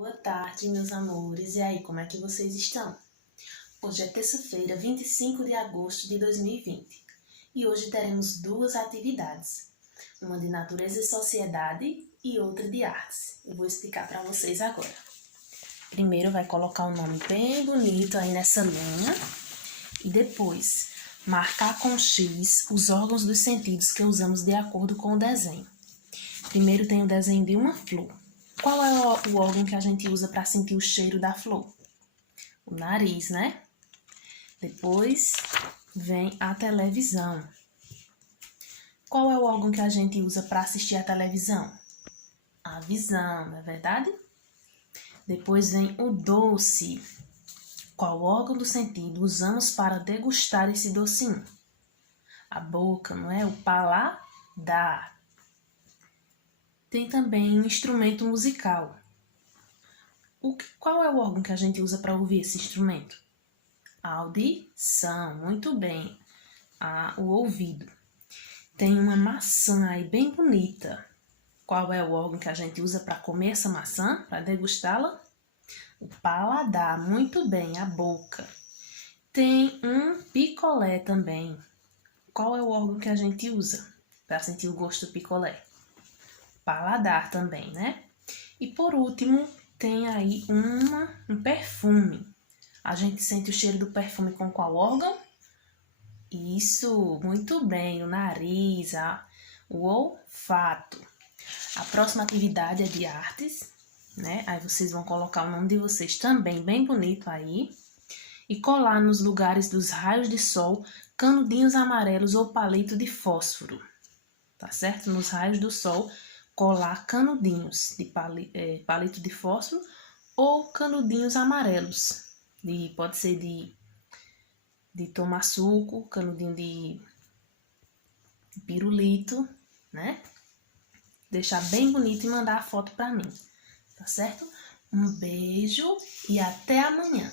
Boa tarde, meus amores. E aí, como é que vocês estão? Hoje é terça-feira, 25 de agosto de 2020. E hoje teremos duas atividades. Uma de natureza e sociedade e outra de artes. Eu vou explicar para vocês agora. Primeiro vai colocar um nome bem bonito aí nessa linha. E depois marcar com X os órgãos dos sentidos que usamos de acordo com o desenho. Primeiro tem o desenho de uma flor. Qual é o órgão que a gente usa para sentir o cheiro da flor? O nariz, né? Depois vem a televisão. Qual é o órgão que a gente usa para assistir a televisão? A visão, não é verdade? Depois vem o doce. Qual órgão do sentido usamos para degustar esse docinho? A boca, não é? O paladar. Tem também um instrumento musical. Qual é o órgão que a gente usa para ouvir esse instrumento? A audição, muito bem. O ouvido. Tem uma maçã aí bem bonita. Qual é o órgão que a gente usa para comer essa maçã, para degustá-la? O paladar, muito bem, a boca. Tem um picolé também. Qual é o órgão que a gente usa para sentir o gosto do picolé? Paladar também, né? E por último, tem aí um perfume. A gente sente o cheiro do perfume com qual órgão? Isso, muito bem, o nariz, o olfato. A próxima atividade é de artes, né? Aí vocês vão colocar o nome de vocês também bem bonito aí. E colar nos lugares dos raios de sol canudinhos amarelos ou palito de fósforo. Tá certo? Nos raios do sol, colar canudinhos de palito de fósforo ou canudinhos amarelos. Pode ser de tomar suco, canudinho de pirulito, né? Deixar bem bonito e mandar a foto para mim, tá certo? Um beijo e até amanhã!